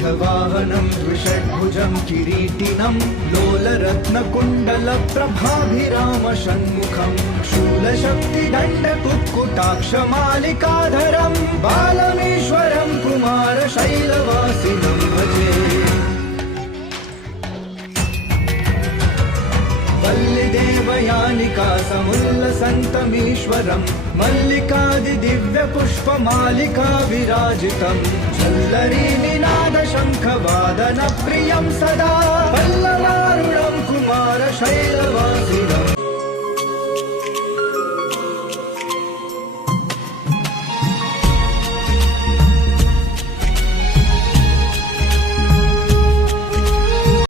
गरुडवाहनं द्विषड्भुजं किरीटिनं लोलरत्नकुण्डलप्रभाभिरामषण्मुखं शूलशक्तिदण्डकुक्कुटाक्षमालिकाधरं बालमेश्वरं कुमारशैलवासिनं भजे। वल्लिदेवयानिका समुल्लसन्तमीश्वरं मल्लिकादिदिव्यपुष्पमालिका विराजितं झल्लरी निनादशङ्खवादनप्रियं सदा